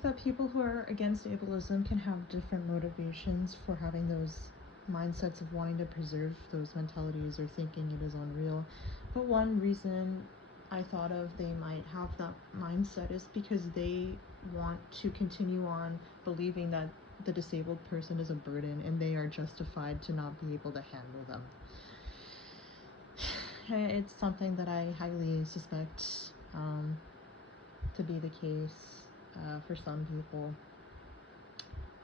believe that people who are against ableism can have different motivations for having those mindsets of wanting to preserve those mentalities or thinking it is unreal. But one reason I thought of they might have that mindset is because they want to continue on believing that the disabled person is a burden and they are justified to not be able to handle them. It's something that I highly suspect to be the case for some people.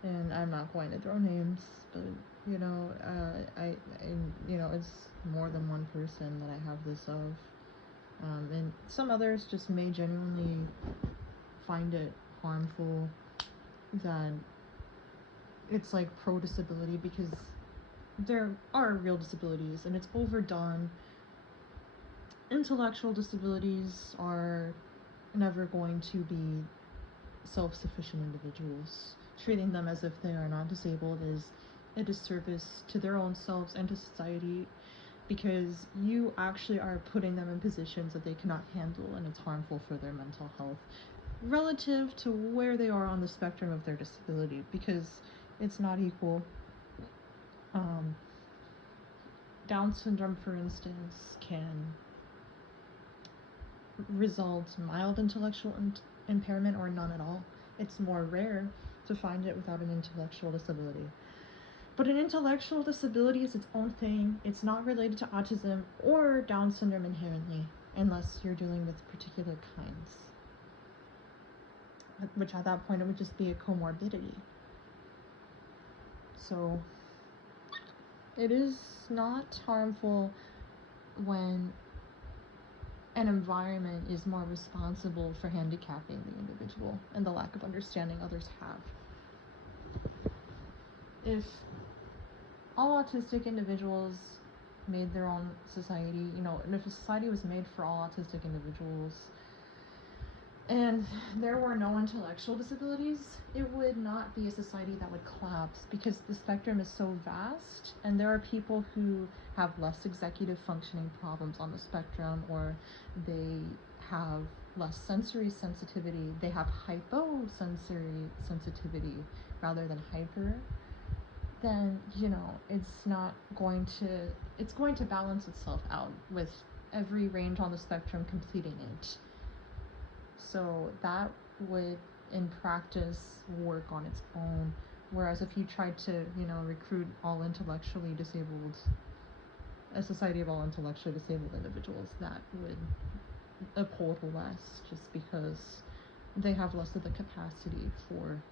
And I'm not going to throw names, but it's more than one person that I have this of. And some others just may genuinely find it harmful that it's like pro-disability, because there are real disabilities and it's overdone. Intellectual disabilities are never going to be self-sufficient individuals. Treating them as if they are not disabled is a disservice to their own selves and to society, because you actually are putting them in positions that they cannot handle, and it's harmful for their mental health relative to where they are on the spectrum of their disability, because it's not equal. Down syndrome, for instance, can result in mild intellectual impairment or none at all. It's more rare to find it without an intellectual disability. But an intellectual disability is its own thing. It's not related to autism or Down syndrome inherently, unless you're dealing with particular kinds, which at that point it would just be a comorbidity. So it is not harmful when an environment is more responsible for handicapping the individual and the lack of understanding others have. If all autistic individuals made their own society, and if a society was made for all autistic individuals and there were no intellectual disabilities, it would not be a society that would collapse, because the spectrum is so vast and there are people who have less executive functioning problems on the spectrum, or they have less sensory sensitivity, they have hyposensory sensitivity rather than hyper, then it's going to balance itself out with every range on the spectrum completing it. So that would in practice work on its own, whereas if you tried to recruit a society of all intellectually disabled individuals, that would uphold less, just because they have less of the capacity for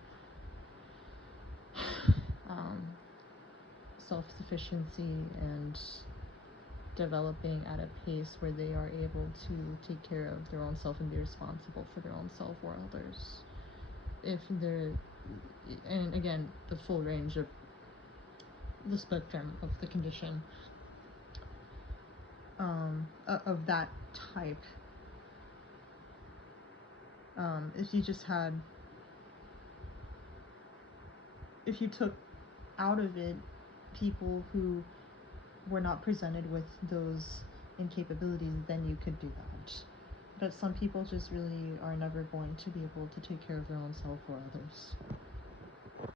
self-sufficiency and developing at a pace where they are able to take care of their own self and be responsible for their own self or others. And again, the full range of the spectrum of the condition of that type. If you took out of it people who were not presented with those incapabilities, then you could do that. But some people just really are never going to be able to take care of their own self or others.